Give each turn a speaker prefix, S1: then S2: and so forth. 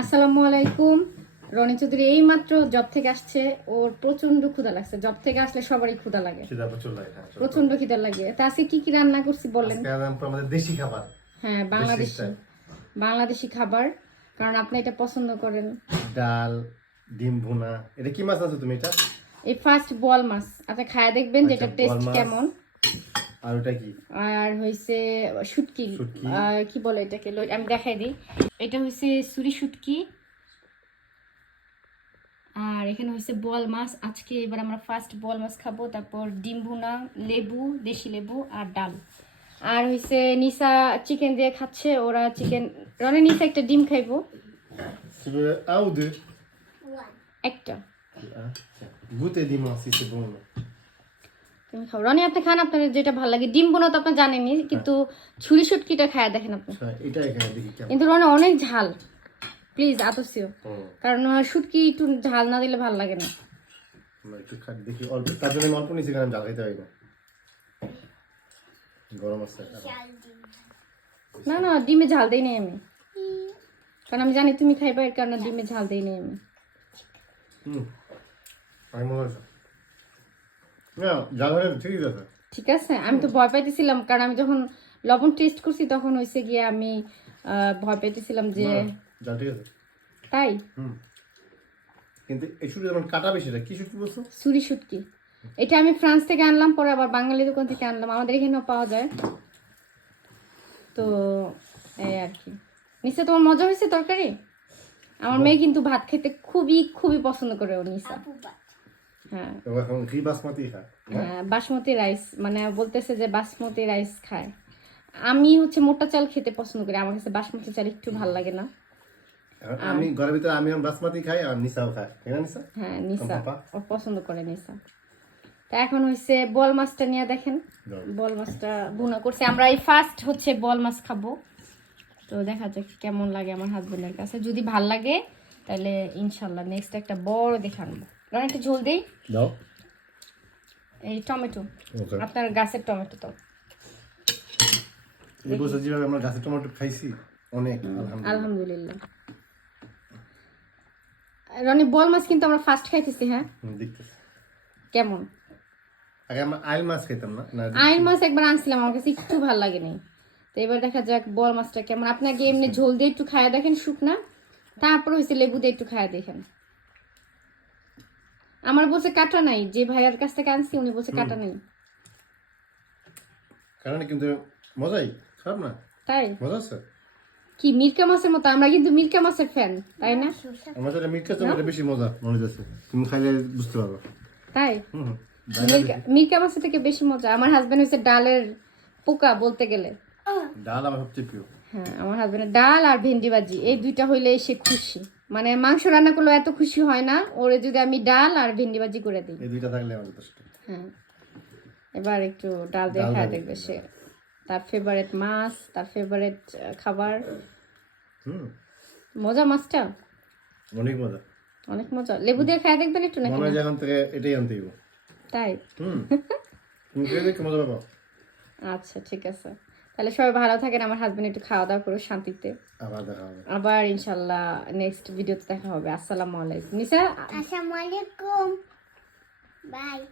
S1: আসসালামু আলাইকুম। রনি চৌধুরী এই মাত্র জব থেকে আসছে। ওর প্রচণ্ড ক্ষুধা লাগছে। জব থেকে আসলে সবারই ক্ষুধা লাগে।
S2: লাগে হ্যাঁ।
S1: প্রচণ্ড ক্ষুধা লাগে। তা আজকে কি কি রান্না করছি বলেন?
S2: আমাদের দেশি খাবার।
S1: হ্যাঁ বাংলাদেশি। বাংলাদেশি খাবার। কারণ আপনি এটা পছন্দ করেন।
S2: ডাল ডিম ভুনা। এটা কি মাছ আছে তুমি এটা?
S1: এই ফার্স্ট বল মাছ। আপনি খায় দেখবেন
S2: আচ্ছা,
S1: যেটা
S2: বল
S1: টেস্ট কেমন।
S2: আর ওটা কি?
S1: আর হইছে শুটকি। কি বলে এটাকে? আমি দেখাই দিই। এটা হইছে সুরি শুটকি। আর এখানে হইছে বল মাছ। আজকে এবার আমরা ফার্স্ট বল মাছ খাব তারপর ডিম ভুনা লেবু দেশি লেবু আর ডাল। আর হইছে নিসা চিকেন দিয়ে খাচ্ছে ওরা চিকেন রনে নিসা একটা ডিম খাইবো। একটা।
S2: Goûtez dis-moi si c'est bon.
S1: তুমি খাও। রনি আপনি খান আপনার যেটা ভালো লাগে। ডিম বোনা তো আপনার জানেনি কিন্তু ছুরি শুটকিটা খায় দেখেন আপনি।
S2: হ্যাঁ, দেখি
S1: কিন্তু রনে অনেক ঝাল। প্লিজ আতসিও কারণ শুটকি একটু ঝাল না দিলে ভালো লাগে না।
S2: একটু খা দেখি অল্প তার জন্য অল্প নিচে কারণ জাল খাইতে পারি না। গরম আছে।
S1: না না ডিমে ঝাল দেই নাই আমি। কারণ আমি জানি তুমি খাইবা এর কারণে ডিমে ঝাল দেই নাই আমি।
S2: হুম। আমি মনে না জাল হলে ঠিকই আছে
S1: ঠিক আছে আমি তো ভয় পাইতেছিলাম কারণ আমি যখন লবণ টেস্ট করছি তখন হয়েছে গিয়ে আমি ভয় পাইতেছিলাম যে তাই?
S2: হুম। কিন্তু এই শুটকি যেমন কাটা বেশি এটা কি শুটকি বলছো?
S1: সুরি শুটকি। এটা আমি ফ্রান্স থেকে আনলাম পরে আবার বাঙালি দোকান থেকে আনলাম আমাদের এখানেও পাওয়া যায়। তো এই আর কি। নিশা তোমার মজা হয়েছে তরকারি? আমার মেয়ে কিন্তু ভাত খেতে খুবই খুবই পছন্দ করে ও নিশা
S2: এখন ঘি বাসমতি খা
S1: হ্যাঁ বাসমতি রাইস মানে বলতেছে যে বাসমতি রাইস খায়। আমি হচ্ছে মোটা চাল খেতে পছন্দ করি আমার কাছে বাসমতি চাল একটু ভালো লাগে না।
S2: আমি ঘরের ভিতরে আমি বাসমতি খাই আর নিসাও খাই না নিসা?
S1: হ্যাঁ নিশা ও পছন্দ করে নিশা তা এখন হচ্ছে বল মাছটা নিয়ে দেখেন। বল। মাছটা ভুনা করছে। আমরা এই ফার্স্ট হচ্ছে বল মাছ খাব। তো দেখা যাক কেমন লাগে আমার হাজবেন্ডের কাছে। যদি ভালো লাগে তাহলে ইনশাল্লাহ নেক্সট একটা বড় দেখে আনব। কারণ একটু ঝোল দিই?
S2: দাও।
S1: এই টমেটো। আপনার গাছের টমেটো তো
S2: এই বছর যেভাবে আমরা গাছের টমেটো খাইছি অনেক আলহামদুলিল্লাহ।
S1: রনি বল মাছ কিন্তু আমরা ফার্স্ট খাইতেছি হ্যাঁ? কেমন?
S2: আগে আমরা আইল মাছ খাইতাম না
S1: আইন মাছ একবার আনছিলাম আমার কাছে একটু ভালো লাগেনি। তো এবার দেখা যাক বল মাছটা কেমন। আপনাকে এমনি ঝোল দিয়ে একটু খায়া দেখেন শুকনা। তারপর হয়েছে লেবু দিয়ে একটু খায়া দেখেন। আমার বলছে কাটা নাই যে ভাইয়ার কাছ থেকে আনছি উনি বলছে কাটা নাই।
S2: কারণ কিন্তু মজাই খারাপ না?
S1: তাই?
S2: মজা আছে?
S1: কি মির্কা মাছের মতো? আমরা কিন্তু মির্কা মাছের ফ্যান তাই না?
S2: যেটা মিটকা চমড়াটা বেশি মজা মনে যাচ্ছে তুমি খাইলে বুঝতে পারবে।
S1: তাই। মির্কা মির্কা মাছের থেকে বেশি মজা। আমার হাজবেন্ড হচ্ছে ডালের পোকা বলতে গেলে।
S2: ডাল আমার সবচেয়ে প্রিয়।
S1: হ্যাঁ আমার হাজবেন্ডের ডাল আর ভেন্ডি ভাজি এই দুইটা হইলে সে খুশি। মানে মাংস রান্না করলে এত খুশি হয় না ওরে যদি আমি ডাল আর ভেন্ডি ভাজি করে দিই।
S2: এই দুইটা থাকলে আমার যথেষ্ট।
S1: হ্যাঁ এবার একটু ডাল দিয়ে খায় দেখবে সে। তার ফেভারিট মাছ তার ফেভারিট খাবার।
S2: হুম।
S1: মজা মাছটা?
S2: অনেক মজা।
S1: অনেক মজা। লেবু দিয়ে খায় দেখবেন একটু নাকি
S2: মনে হয় এখন থেকে এটাই আনতে
S1: তাই?
S2: হুম। মজা পাবো।
S1: আচ্ছা ঠিক আছে। তাহলে সবাই ভালো থাকেন আমার হাজবেন্ড একটু খাওয়া দাওয়া করো শান্তিতে।
S2: আবার দেখা হবে।
S1: আবার ইনশাল্লাহ নেক্সট ভিডিওতে দেখা হবে। আসসালামু আলাইকুম। নিসা
S3: Assalamualaikum. Bye.